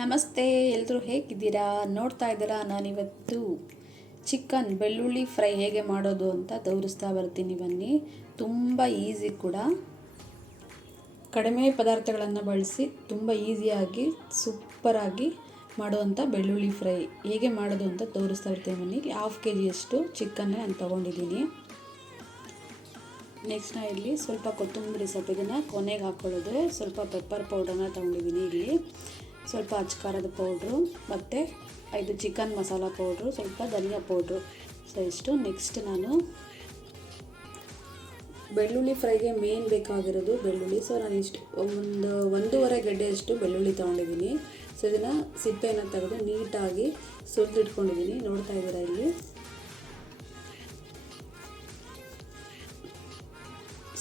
ನಮಸ್ತೆ, ಎಲ್ಲರೂ ಹೇಗಿದ್ದೀರಾ? ನೋಡ್ತಾ ಇದ್ದೀರಾ, ನಾನಿವತ್ತು ಚಿಕನ್ ಬೆಳ್ಳುಳ್ಳಿ ಫ್ರೈ ಹೇಗೆ ಮಾಡೋದು ಅಂತ ತೋರಿಸ್ತಾ ಬರ್ತೀನಿ. ಬನ್ನಿ, ತುಂಬ ಈಸಿ ಕೂಡ. ಕಡಿಮೆ ಪದಾರ್ಥಗಳನ್ನು ಬಳಸಿ ತುಂಬ ಈಸಿಯಾಗಿ ಸೂಪರಾಗಿ ಮಾಡುವಂಥ ಬೆಳ್ಳುಳ್ಳಿ ಫ್ರೈ ಹೇಗೆ ಮಾಡೋದು ಅಂತ ತೋರಿಸ್ತಾ ಬರ್ತೀನಿ. ಬನ್ನಿ, 1/2 kg ಅಷ್ಟು ಚಿಕನ್ನ ನಾನು ತೊಗೊಂಡಿದ್ದೀನಿ. ನೆಕ್ಸ್ಟ್ ನಾನು ಇಲ್ಲಿ ಸ್ವಲ್ಪ ಕೊತ್ತಂಬರಿ ಸೊಪ್ಪು, ಇದನ್ನು ಕೊನೆಗೆ ಹಾಕ್ಕೊಳ್ಳೋದು. ಸ್ವಲ್ಪ ಪೆಪ್ಪರ್ ಪೌಡರ್ನ ತೊಗೊಂಡಿದ್ದೀನಿ. ಇಲ್ಲಿ ಸ್ವಲ್ಪ ಅಚ್ಕಾರದ ಪೌಡ್ರು ಮತ್ತು 5 ಚಿಕನ್ ಮಸಾಲ ಪೌಡ್ರು, ಸ್ವಲ್ಪ ಧನಿಯಾ ಪೌಡ್ರು. ಸೊ ಇಷ್ಟು. ನೆಕ್ಸ್ಟ್ ನಾನು ಬೆಳ್ಳುಳ್ಳಿ ಫ್ರೈಗೆ ಮೇನ್ ಬೇಕಾಗಿರೋದು ಬೆಳ್ಳುಳ್ಳಿ. ಸೊ ನಾನು ಇಷ್ಟು 1.5 ಗಡ್ಡೆಯಷ್ಟು ಬೆಳ್ಳುಳ್ಳಿ ತೊಗೊಂಡಿದ್ದೀನಿ. ಸೊ ಇದನ್ನು ಸಿಪ್ಪೆಯನ್ನು ತೆಗೆದು ನೀಟಾಗಿ ಸುಲಿದಿಟ್ಕೊಂಡಿದ್ದೀನಿ. ನೋಡ್ತಾ ಇದ್ದೀರಾ ಇಲ್ಲಿ.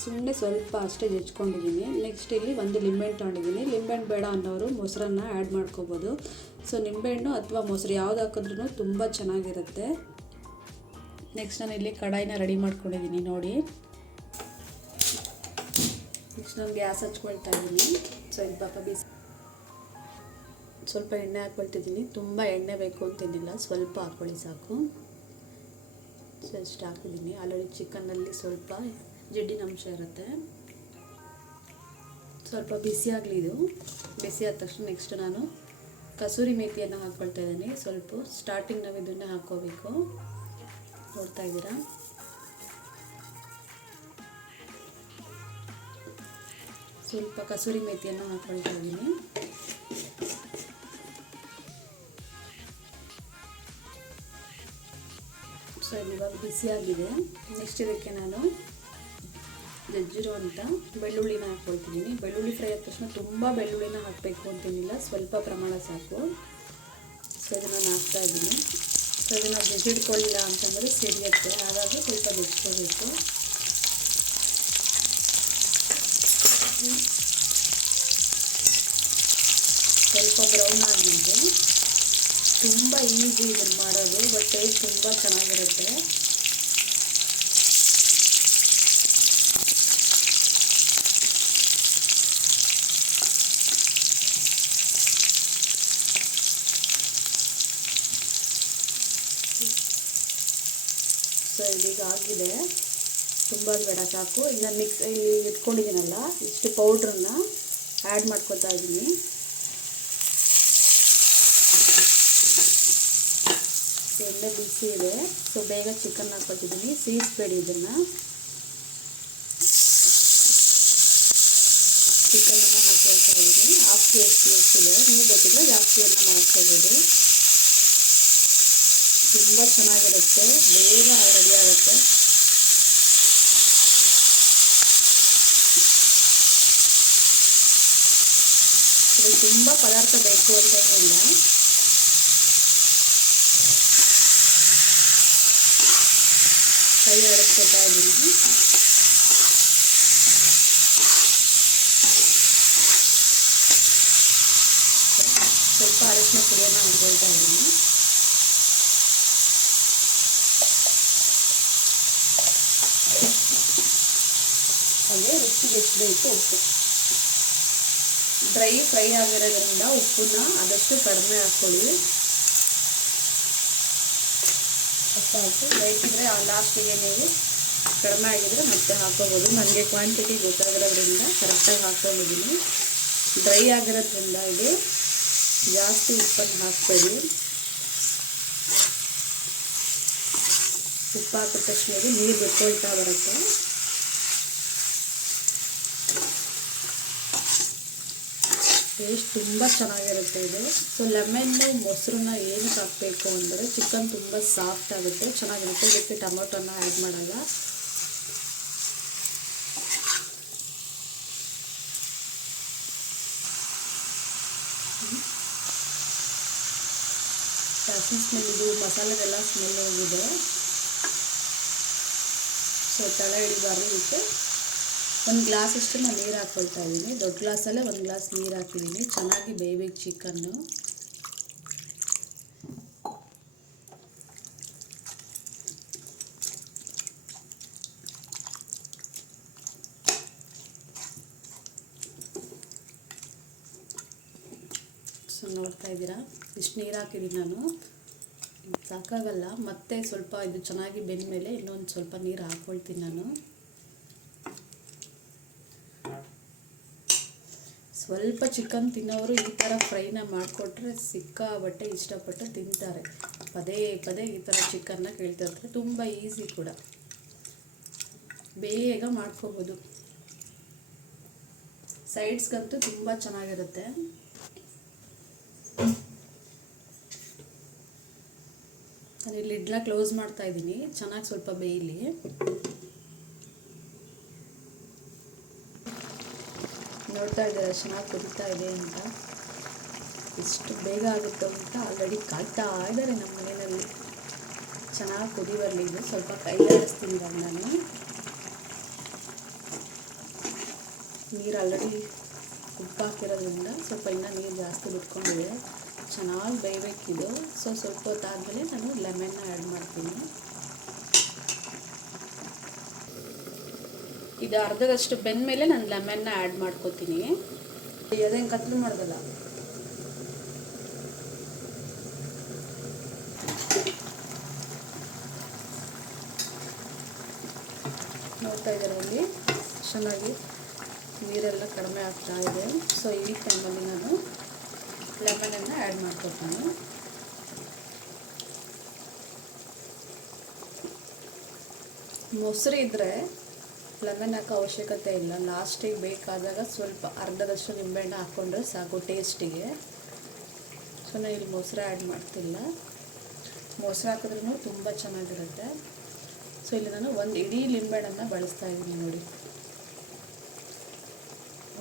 ಸುಮ್ಮನೆ ಸ್ವಲ್ಪ ಅಷ್ಟೇ ಜಜ್ಕೊಂಡಿದ್ದೀನಿ. ನೆಕ್ಸ್ಟ್ ಇಲ್ಲಿ 1 ಲಿಂಬೆಹಣ್ಣು ತೊಗೊಂಡಿದ್ದೀನಿ. ಲಿಂಬೆಹಣ್ಣು ಬೇಡ ಅನ್ನೋರು ಮೊಸರನ್ನು ಆ್ಯಡ್ ಮಾಡ್ಕೋಬೋದು. ಸೊ ನಿಂಬೆಹಣ್ಣು ಅಥವಾ ಮೊಸರು ಯಾವ್ದು ಹಾಕಿದ್ರೂ ತುಂಬ ಚೆನ್ನಾಗಿರುತ್ತೆ. ನೆಕ್ಸ್ಟ್ ನಾನು ಇಲ್ಲಿ ಕಡಾಯಿನ ರೆಡಿ ಮಾಡ್ಕೊಂಡಿದ್ದೀನಿ ನೋಡಿ. ನೆಕ್ಸ್ಟ್ ನಾನು ಗ್ಯಾಸ್ ಹಚ್ಕೊಳ್ತಾ ಇದ್ದೀನಿ. ಸ್ವಲ್ಪ ಎಣ್ಣೆ ಹಾಕ್ಕೊಳ್ತಿದ್ದೀನಿ. ತುಂಬ ಎಣ್ಣೆ ಬೇಕು ಅಂತೇನಿಲ್ಲ, ಸ್ವಲ್ಪ ಹಾಕ್ಕೊಳ್ಳಿ ಸಾಕು. ಸೊ ಇಷ್ಟು ಹಾಕಿದ್ದೀನಿ. ಆಲ್ರೆಡಿ ಚಿಕನ್ನಲ್ಲಿ ಸ್ವಲ್ಪ ಜಿಡ್ಡಿನ ಅಂಶ ಇರುತ್ತೆ. ಸ್ವಲ್ಪ ಬಿಸಿ ಆಗಲಿ ಇದು. ಬಿಸಿ ಆದ ತಕ್ಷಣ ನೆಕ್ಸ್ಟ್ ನಾನು ಕಸೂರಿ ಮೇಥಿಯನ್ನು ಹಾಕ್ಕೊಳ್ತಾ ಇದ್ದೀನಿ. ಸ್ವಲ್ಪ ಸ್ಟಾರ್ಟಿಂಗ್ ನಾವು ಇದನ್ನು ಹಾಕ್ಕೋಬೇಕು. ನೋಡ್ತಾ ಇದ್ದೀರಾ. ಸ್ವಲ್ಪ ಕಸೂರಿ ಮೇಥಿಯನ್ನು ಹಾಕ್ಕೊಳ್ತಾ ಇದ್ದೀನಿ. ಸೊ ಇವಾಗ ಬಿಸಿಯಾಗಿದೆ. ನೆಕ್ಸ್ಟ್ ಇದಕ್ಕೆ ನಾನು ಜಜ್ಜಿರುವಂಥ ಬೆಳ್ಳುಳ್ಳಿನ ಹಾಕ್ಕೊಳ್ತಿದ್ದೀನಿ. ಬೆಳ್ಳುಳ್ಳಿ ಫ್ರೈ ಆದ ತಕ್ಷಣ ತುಂಬ ಬೆಳ್ಳುಳ್ಳಿನ ಹಾಕಬೇಕು ಅಂತೇನಿಲ್ಲ, ಸ್ವಲ್ಪ ಪ್ರಮಾಣ ಸಾಕು. ಸೊ ಇದನ್ನು ನಾನು ಹಾಕ್ತಾ ಇದ್ದೀನಿ. ಸೊ ಇದನ್ನು ಜಜ್ಜಿಡ್ಕೊಳ್ಳಿಲ್ಲ ಅಂತಂದರೆ ಸಿಡಿಯುತ್ತೆ, ಹಾಗಾಗಿ ಸ್ವಲ್ಪ ಜಜ್ಕೋಬೇಕು. ಸ್ವಲ್ಪ ಬ್ರೌನ್ ಆಗಿದೆ. ತುಂಬ ಈಸಿ ಇದನ್ನು ಮಾಡೋದು, ಬಟ್ ಟೇಸ್ಟ್ ತುಂಬ ಚೆನ್ನಾಗಿರುತ್ತೆ. ಸೊ ಇದೀಗ ಆಗಿದೆ, ತುಂಬ ಬೇಡ ಸಾಕು. ಈಗ ಇಲ್ಲಿ ಇಟ್ಕೊಂಡಿದ್ದೀನಲ್ಲ, ಇಷ್ಟು ಪೌಡ್ರನ್ನ ಆ್ಯಡ್ ಮಾಡ್ಕೊತಾ ಇದ್ದೀನಿ. ಎಣ್ಣೆ ಬಿಸಿ ಇದೆ. ಸೊ ಬೇಗ ಚಿಕನ್ ಹಾಕ್ಕೊತಿದ್ದೀನಿ. ಸೀಸ್ಬೇಡಿ ಇದನ್ನು. ಚಿಕನನ್ನು ಹಾಕೊಳ್ತಾ ಇದ್ದೀನಿ. 1/2 kg ಎಷ್ಟಿದೆ, ನೀವು ಬೇಕಿದ್ರೆ ಜಾಸ್ತಿಯನ್ನು ಮಾಡ್ಕೋಬೋದು. ತುಂಬ ಚೆನ್ನಾಗಿರುತ್ತೆ, ಬೇಗ ರೆಡಿ ಆಗುತ್ತೆ. ಇದು ತುಂಬ ಪದಾರ್ಥ ಬೇಕು ಅಂತ ಏನಿಲ್ಲ. ಕೈ ಆಡಿಸ್ಕೊತಾ ಇದ್ದೀನಿ. ಸ್ವಲ್ಪ ಅರಿಶಿನ ಪುಡಿಯನ್ನು ಹಾಕ್ಕೊಳ್ತಾ ಇದ್ದೀನಿ. ಹಾಗೆ ರುಚಿಗೆ ಎಷ್ಟು ಬೇಕು ಉಪ್ಪು. ಡ್ರೈ ಫ್ರೈ ಆಗಿರೋದ್ರಿಂದ ಉಪ್ಪನ್ನ ಆದಷ್ಟು ಕಡಿಮೆ ಹಾಕ್ಕೊಳ್ಳಿ. ಸಾಕು. ಬೇಕಿದ್ರೆ ಲಾಸ್ಟಿಗೆ ನೀವು ಕಡಿಮೆ ಆಗಿದ್ರೆ ಮತ್ತೆ ಹಾಕ್ಕೋಬೋದು. ನನಗೆ ಕ್ವಾಂಟಿಟಿ ಗೊತ್ತಾಗಿರೋದ್ರಿಂದ ಕರೆಕ್ಟಾಗಿ ಹಾಕ್ಕೊಂಡಿದ್ದೀನಿ. ಡ್ರೈ ಆಗಿರೋದ್ರಿಂದ ಇದು ಜಾಸ್ತಿ ಉಪ್ಪನ್ನು ಹಾಕ್ಬೇಡಿ. ಉಪ್ಪು ಹಾಕಿದ ತಕ್ಷಣ ಇದು ನೀರು ಬಿಟ್ಕೊಳ್ತಾ ಬರುತ್ತೆ. ಟೇಸ್ಟ್ ತುಂಬ ಚೆನ್ನಾಗಿರುತ್ತೆ ಇದು. ಸೊ ಲೆಮನ್ನು ಮೊಸರನ್ನ ಏನಕ್ಕೆ ಹಾಕಬೇಕು ಅಂದರೆ ಚಿಕನ್ ತುಂಬ ಸಾಫ್ಟ್ ಆಗುತ್ತೆ, ಚೆನ್ನಾಗಿರುತ್ತೆ. ಇದಕ್ಕೆ ಟೊಮೊಟೊನ ಆ್ಯಡ್ ಮಾಡಲ್ಲ. ಹಸಿ ಸ್ಮೆಲ್, ಇದು ಮಸಾಲೆದೆಲ್ಲ ಸ್ಮೆಲ್ ಹೋಗಿದೆ. ಸೊ ತಳ ಹಿಡಿಬಾರ್ದು. ಇದಕ್ಕೆ 1 ಗ್ಲಾಸ್ ಅಷ್ಟು ನಾನು ನೀರು ಹಾಕ್ಕೊಳ್ತಾ ಇದ್ದೀನಿ. ದೊಡ್ಡ ಗ್ಲಾಸಲ್ಲೇ 1 ಗ್ಲಾಸ್ ನೀರು ಹಾಕಿದ್ದೀನಿ. ಚೆನ್ನಾಗಿ ಬೇಯಬೇಕು ಚಿಕನ್ನು. ಸೊ ನೋಡ್ತಾ ಇದ್ದೀರಾ, ಇಷ್ಟು ನೀರು ಹಾಕಿದ್ದೀನಿ ನಾನು. ಸಾಕಾಗಲ್ಲ, ಮತ್ತೆ ಸ್ವಲ್ಪ ಇದು ಚೆನ್ನಾಗಿ ಬೆಂದ ಮೇಲೆ ಇನ್ನೊಂದು ಸ್ವಲ್ಪ ನೀರು ಹಾಕ್ಕೊಳ್ತೀನಿ ನಾನು. ಸ್ವಲ್ಪ ಚಿಕನ್ ತಿನ್ನೋರು ಈ ಥರ ಫ್ರೈನ ಮಾಡಿಕೊಟ್ರೆ ಸಿಕ್ಕಾಬಟ್ಟೆ ಇಷ್ಟಪಟ್ಟು ತಿಂತಾರೆ. ಪದೇ ಪದೇ ಈ ಥರ ಚಿಕನ್ನ ಕೇಳ್ತಿರ್ತಾರೆ. ತುಂಬ ಈಸಿ ಕೂಡ, ಬೇಗ ಮಾಡ್ಕೋಬೋದು. ಸೈಡ್ಸ್ಗಂತೂ ತುಂಬ ಚೆನ್ನಾಗಿರುತ್ತೆ. ನಾನು ಇಲ್ಲಿ ಲಿಡ್ನ ಕ್ಲೋಸ್ ಮಾಡ್ತಾ ಇದ್ದೀನಿ, ಚೆನ್ನಾಗಿ ಸ್ವಲ್ಪ ಬೇಯಲಿ. ನೋಡ್ತಾ ಇದ್ದೀರಾ ಚೆನ್ನಾಗಿ ಕುದೀತಾ ಇದೆ ಅಂತ. ಎಷ್ಟು ಬೇಗ ಆಗುತ್ತೆ ಅಂತ ಆಲ್ರೆಡಿ ಕಾಯ್ತಾ ಇದ್ದಾರೆ ನಮ್ಮ ಮನೆಯಲ್ಲಿ. ಚೆನ್ನಾಗಿ ಕುದಿ ಬರಲಿ. ಇದು ಸ್ವಲ್ಪ ಕೈ ಆಡಿಸ್ತೀನಿ ಇವಾಗ ನಾನು. ನೀರು ಆಲ್ರೆಡಿ ಉಪ್ಪು ಹಾಕಿರೋದ್ರಿಂದ ಸ್ವಲ್ಪ ಇನ್ನೂ ನೀರು ಜಾಸ್ತಿ ಬಿಟ್ಕೊಂಡಿದೆ. ಚೆನ್ನಾಗಿ ಬೇಯಬೇಕಿದು. ಸ್ವಲ್ಪ ಹೊತ್ತಾದಮೇಲೆ ನಾನು ಲೆಮನ್ನ ಆ್ಯಡ್ ಮಾಡ್ತೀನಿ. ಇದು ಅರ್ಧದಷ್ಟು ಬೆಂದ ಮೇಲೆ ನಾನು ಲೆಮನ್ನ ಆ್ಯಡ್ ಮಾಡ್ಕೋತೀನಿ. ಅದೇನು ಕತ್ಲು ಮಾಡೋದಲ್ಲ. ನೋಡ್ತಾ ಇದ್ದಾರೆ ಇಲ್ಲಿ ಚೆನ್ನಾಗಿ ನೀರೆಲ್ಲ ಕಡಿಮೆ ಆಗ್ತಾ ಇದೆ. ಸೊ ಈ ಟೈಮಲ್ಲಿ ನಾನು ಲೆಮನನ್ನು ಆ್ಯಡ್ ಮಾಡ್ಕೊತೀನಿ. ಮೊಸರು ಇದ್ದರೆ ಲೆಮನ್ ಹಾಕೋ ಅವಶ್ಯಕತೆ ಇಲ್ಲ. ಲಾಸ್ಟಿಗೆ ಬೇಕಾದಾಗ ಸ್ವಲ್ಪ ಅರ್ಧದಷ್ಟು ನಿಂಬೆಹಣ್ಣು ಹಾಕ್ಕೊಂಡ್ರೆ ಸಾಕು ಟೇಸ್ಟಿಗೆ. ಸೊ ನಾನು ಇಲ್ಲಿ ಮೊಸರು ಆ್ಯಡ್ ಮಾಡ್ತಿಲ್ಲ. ಮೊಸರು ಹಾಕಿದ್ರೂ ತುಂಬ ಚೆನ್ನಾಗಿರುತ್ತೆ. ಸೊ ಇಲ್ಲಿ ನಾನು ಒಂದು ಇಡೀ ಲಿಂಬೆಹಣ್ಣನ್ನು ಬಳಸ್ತಾ ಇದ್ದೀನಿ ನೋಡಿ.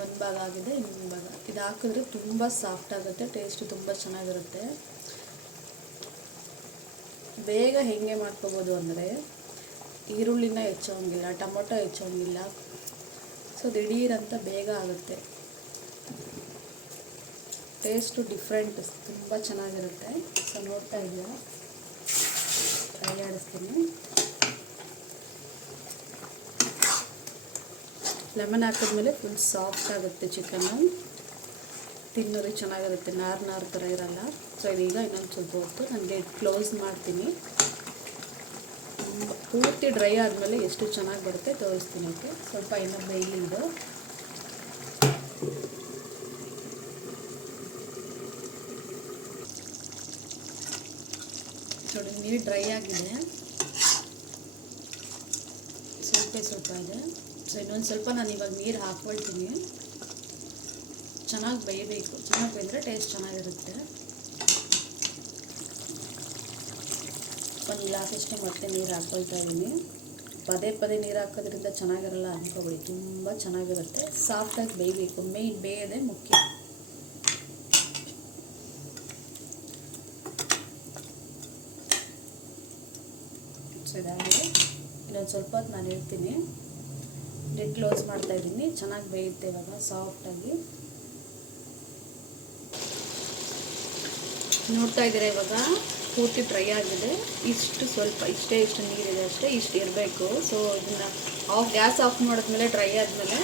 ಒಂದು ಭಾಗ ಆಗಿದೆ, ಇನ್ನೊಂದು ಭಾಗ. ಇದು ಹಾಕಿದ್ರೆ ತುಂಬ ಸಾಫ್ಟ್ ಆಗುತ್ತೆ, ಟೇಸ್ಟು ತುಂಬ ಚೆನ್ನಾಗಿರುತ್ತೆ. ಬೇಗ ಹೇಗೆ ಮಾಡ್ಕೋಬೋದು ಅಂದರೆ, ಈರುಳ್ಳಿನ ಹೆಚ್ಚೋಂಗಿಲ್ಲ, ಟೊಮೊಟೊ ಹೆಚ್ಚೋಂಗಿಲ್ಲ. ಸೊ ದಿಢೀರಂತ ಬೇಗ ಆಗುತ್ತೆ. ಟೇಸ್ಟು ಡಿಫ್ರೆಂಟ್, ತುಂಬ ಚೆನ್ನಾಗಿರುತ್ತೆ. ಸೊ ನೋಡ್ತಾ ಇದ್ದೀರಾ, ಕೈ ಆಡಿಸ್ತೀನಿ. ಲೆಮನ್ ಹಾಕಿದ್ಮೇಲೆ ಫುಲ್ ಸಾಫ್ಟ್ ಆಗುತ್ತೆ ಚಿಕನ್ನು. ತಿನ್ನೋರಿಗೆ ಚೆನ್ನಾಗಿರುತ್ತೆ, ನಾರು ಥರ ಇರಲ್ಲ. ಸೊ ಇದೀಗ ಇನ್ನೊಂದು ಸ್ವಲ್ಪ ಹೊತ್ತು ನನಗೆ ಕ್ಲೋಸ್ ಮಾಡ್ತೀನಿ. ಪೂರ್ತಿ ಡ್ರೈ ಆದಮೇಲೆ ಎಷ್ಟು ಚೆನ್ನಾಗಿ ಬರುತ್ತೆ ತೋರಿಸ್ತೀನಿ. ಓಕೆ, ಸ್ವಲ್ಪ ಇನ್ನೂ ಬೇಯಲಿ ಇದು. ನೋಡಿ ನೀರು ಡ್ರೈ ಆಗಿದೆ, ಸ್ವಲ್ಪ ಇದೆ. ಸೊ ಇನ್ನೊಂದು ಸ್ವಲ್ಪ ನಾನು ಇವಾಗ ನೀರು ಹಾಕ್ಕೊಳ್ತೀನಿ. ಚೆನ್ನಾಗಿ ಬೇಯಬೇಕು, ಚೆನ್ನಾಗಿ ಬೇಯಿದ್ರೆ ಟೇಸ್ಟ್ ಚೆನ್ನಾಗಿರುತ್ತೆ. ಒಂದು ಗ್ಲಾಸಷ್ಟು ಮತ್ತೆ ನೀರು ಹಾಕ್ಕೊಳ್ತಾ ಇದ್ದೀನಿ. ಪದೇ ಪದೇ ನೀರು ಹಾಕೋದ್ರಿಂದ ಚೆನ್ನಾಗಿರಲ್ಲ ಅಂದ್ಕೊಬೇಡಿ, ತುಂಬ ಚೆನ್ನಾಗಿರುತ್ತೆ. ಸಾಫ್ಟಾಗಿ ಬೇಯಬೇಕು, ಮೇಯ್ನ್ ಬೇಯೋದೇ ಮುಖ್ಯ. ಇದಾಗಿದೆ. ಇನ್ನೊಂದು ಸ್ವಲ್ಪ ಹೊತ್ತು ನಾನು ಇರ್ತೀನಿ. ಲಿಡ್ ಕ್ಲೋಸ್ ಮಾಡ್ತಾ ಇದ್ದೀನಿ. ಚೆನ್ನಾಗಿ ಬೇಯುತ್ತೆ ಇವಾಗ ಸಾಫ್ಟಾಗಿ. ನೋಡ್ತಾ ಇದ್ದೀರಾ, ಇವಾಗ ಪೂರ್ತಿ ಡ್ರೈ ಆಗಿದೆ. ಇಷ್ಟು ನೀರಿದೆ ಅಷ್ಟೇ, ಇಷ್ಟು ಇರಬೇಕು. ಸೊ ಇದನ್ನು ಗ್ಯಾಸ್ ಆಫ್ ಮಾಡಿದ್ಮೇಲೆ ಡ್ರೈ ಆದಮೇಲೆ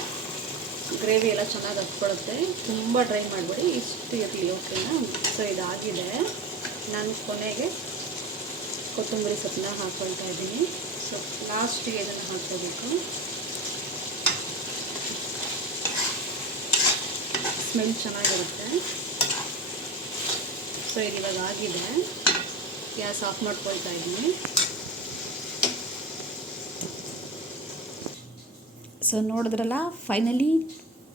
ಗ್ರೇವಿ ಎಲ್ಲ ಚೆನ್ನಾಗಿ ಹತ್ಕೊಳ್ಳುತ್ತೆ. ತುಂಬ ಡ್ರೈ ಮಾಡಬೇಡಿ, ಇಷ್ಟು ಇರಲಿ. ಓಕೆನಾ? ಸೊ ಇದಾಗಿದೆ. ನಾನು ಕೊನೆಗೆ ಕೊತ್ತಂಬರಿ ಸೊಪ್ಪನ್ನ ಹಾಕ್ಕೊಳ್ತಾ ಇದ್ದೀನಿ. ಸೊ ಲಾಸ್ಟಿಗೆ ಇದನ್ನು ಹಾಕ್ಕೋಬೇಕು. ಸ್ಮೆಲ್ ಚೆನ್ನಾಗಿರುತ್ತೆ. ಸೊ ಇದು ಇವಾಗ ಆಗಿದೆ. ಗ್ಯಾಸ್ ಆಫ್ ಮಾಡ್ಕೊಳ್ತಾ ಇದ್ದೀನಿ. ಸೊ ನೋಡಿದ್ರಲ್ಲ, ಫೈನಲಿ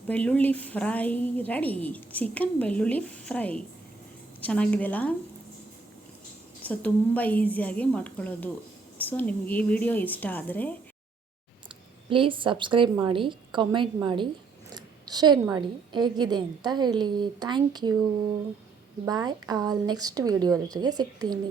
ಬೆಳ್ಳುಳ್ಳಿ ಫ್ರೈ ರೆಡಿ. ಚಿಕನ್ ಬೆಳ್ಳುಳ್ಳಿ ಫ್ರೈ ಚೆನ್ನಾಗಿದೆಯಲ್ಲ. ಸೊ ತುಂಬ ಈಸಿಯಾಗಿ ಮಾಡ್ಕೊಳ್ಳೋದು. ಸೊ ನಿಮಗೆ ಈ ವಿಡಿಯೋ ಇಷ್ಟ ಆದರೆ ಪ್ಲೀಸ್ ಸಬ್ಸ್ಕ್ರೈಬ್ ಮಾಡಿ, ಕಾಮೆಂಟ್ ಮಾಡಿ, ಶೇರ್ ಮಾಡಿ, ಹೇಗಿದೆ ಅಂತ ಹೇಳಿ. Thank you. Bye all. Next video ಜೊತೆಗೆ ಸಿಗ್ತೀನಿ.